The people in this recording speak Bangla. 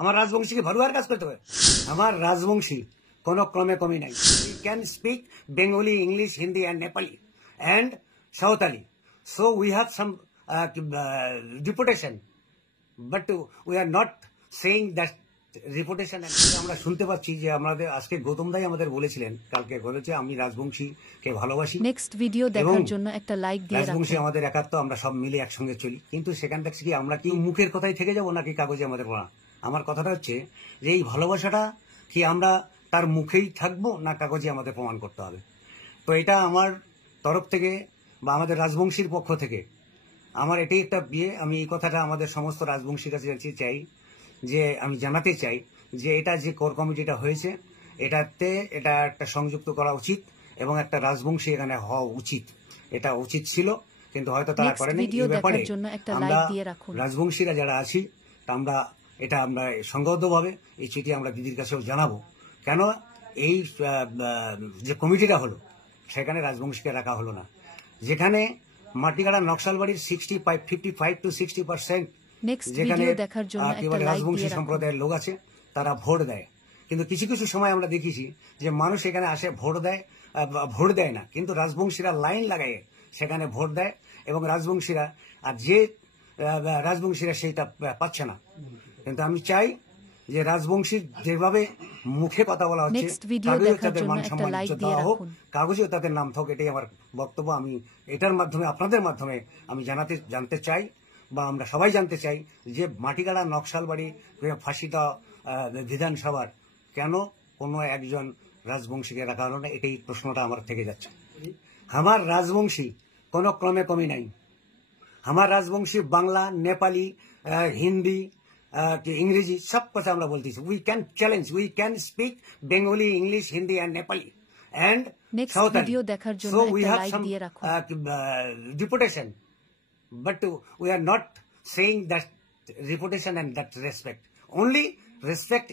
আমার রাজবংশীকে ভালোয়ার কাজ করতে হবে। আমার রাজবংশী কোনো ক্রমে কমই নাই। We can speak Bengali, English, Hindi and Nepali and Santali. So we have some reputation, but we are not saying that reputation. আমরা শুনতে পাচ্ছি যে আমাদের আজকে গৌতম দাই আমাদের বলেছিলেন, কালকে বলেছে আমি রাজবংশীকে ভালোবাসি। নেক্সট ভিডিও দেখার জন্য একটা লাইক দিয়ে রাখুন। রাজবংশী আমাদের একাত্ম, আমরা সব মিলে একসঙ্গে চলি। কিন্তু সেখান থেকে কি আমরা কি মুখের কথাই থেকে যাব নাকি কাগজে আমাদের পড়া? আমার কথাটা হচ্ছে যে এই ভালোবাসাটা কি আমরা তার মুখেই থাকবো না কাগজে আমাদের প্রমাণ করতে হবে? তো এটা আমার তরফ থেকে বা আমাদের রাজবংশীর পক্ষ থেকে আমার এটাই একটা বিয়ে। আমি এই কথাটা আমাদের সমস্ত রাজবংশীর কাছে চাই, যে আমি জানাতে চাই যে এটা যে কোর কমিটিটা হয়েছে এটা একটা সংযুক্ত করা উচিত এবং একটা রাজবংশী এখানে হওয়া উচিত। এটা উচিত ছিল, কিন্তু হয়তো তারা করেনি। এই ব্যাপারে আমরা রাজবংশীরা যারা আছি আমরা সংগতভাবে এই চিঠি আমরা দিদির কাছেও জানাবো। কেন এই যে কমিটিটা হলো সেখানে রাজবংশীকে রাখা হলো না, যেখানে মাটিগাড়া নকশালবাড়ির 55 to 60% যেখানে রাজবংশী সম্প্রদায়ের লোক আছে তারা ভোট দেয়। কিন্তু কিছু কিছু সময় আমরা দেখেছি যে মানুষ এখানে আসে ভোট দেয় না, কিন্তু রাজবংশীরা লাইন লাগায় সেখানে ভোট দেয় এবং রাজবংশীরা সেইটা পাচ্ছে না। কিন্তু আমি চাই যে রাজবংশী যেভাবে মুখে কথা বলা হচ্ছে কাগজেও তাদের মান সম্মান দেওয়া হোক, কাগজেও তাদের নাম থাকুক। এটাই আমার বক্তব্য। আমি এটার মাধ্যমে আপনাদের মাধ্যমে আমি জানতে চাই বা আমরা সবাই জানতে চাই যে মাটিগাড়া নকশালবাড়ি ফাঁসিটা বিধানসভার কেন কোনো একজন রাজবংশীকে রাখা হলো না? এটাই প্রশ্নটা আমার থেকে যাচ্ছে। আমার রাজবংশী কোনো ক্রমে কমই নাই। আমার রাজবংশী বাংলা, নেপালি, হিন্দি, ইংরেজি সব কথা আমরা বলতেছি। We can challenge, we can speak Bengali, English, Hindi and Nepali and Santali. So we have some reputation, but we are not saying that reputation and that respect. Only respect